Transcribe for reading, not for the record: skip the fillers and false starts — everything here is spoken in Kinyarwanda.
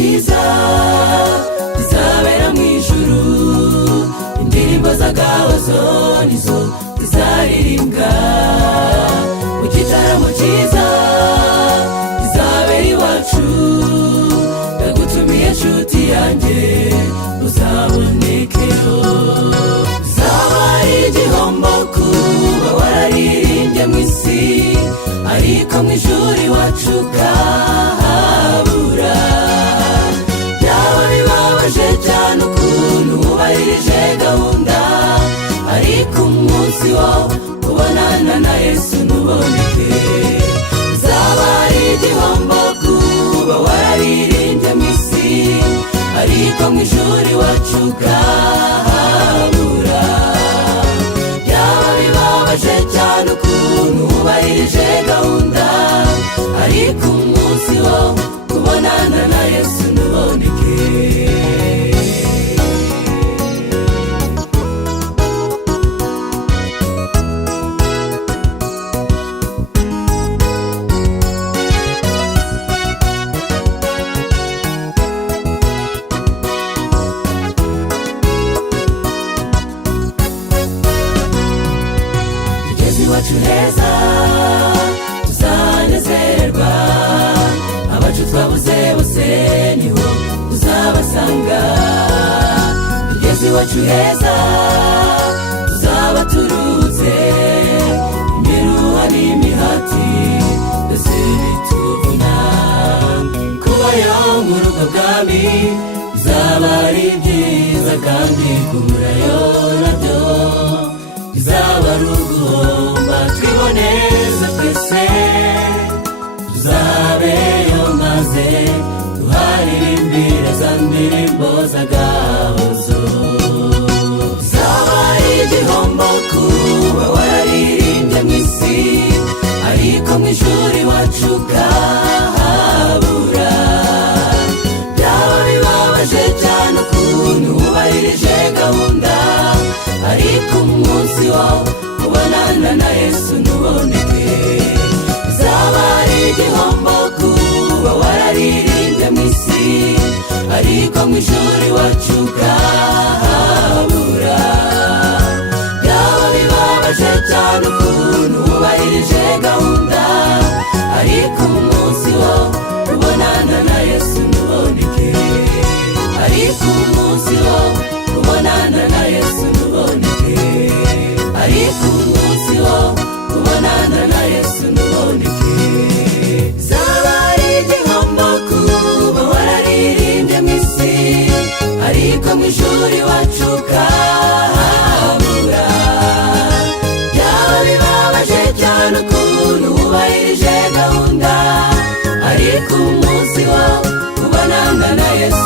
cyiza kizabera mu ijuru, indirimbo z'agahozo nizo zizaririmbwa mu gitaramo cyiza kizabera iwacu. Ndagutumiye nshuti yanjye uzabonekeho. Zaba ari igihombo kuba wararirimbye mu isi, ariko mu ijuru iwacu ukahabura. Byaba bibabaje cyane ukuntu wubahirije gahunda, ariko umunsi wo kubonana na Yesu ntuboneke. Zaba ari igihombo kuba wararirimbye mu isi, ariko mu ijuru iwacu ukahabura. Byaba bibabaje cyane ukuntu wubahirije gahunda, ariko umunsi wo kubonana na Yesu ntuboneke. Iwacu heza tuzanezerwa, abacu twabuze bose niho uzabasanga. Tugeze iwacu heza tuzaba turuhutse, imiruha n'imihati byose bituvuna. Kubayo mu rugo bwami bizaba ari byiza, kandi kuburayo nabyo bizaba ari uguhomba. Twiboneza twese tuzabeyo, maze tuharirimbire za ndirimbo z'agahozo. Bizaba ari igihombo kuba wararirimbye mu isi, ariko mu ijuru iwacu ukahabura. Byaba bibabaje cyane ukuntu wubahirije gahunda, ariko umunsi wo kubonana na Yesu ntuboneke. Bizaba ari igihombo kuba wararirimbye mu isi, ariko mu ijuru iwacu ukahabura. Byaba bibabaje cyane ukuntu wubahirije gahunda, ariko umunsi wo kubonana na Yesu ntuboneke. Ariko umunsi wo kubonana na Yesu ntuboneke. Ariko umunsi wo kubonana na Yesu ntuboneke. Zaba ari igihombo kuba wararirimbye mu isi, ariko mu ijuru iwacu ukahabura. Byaba bibabaje cyane ukuntu wubahirije gahunda, ariko umunsi wo kubonana na Yesu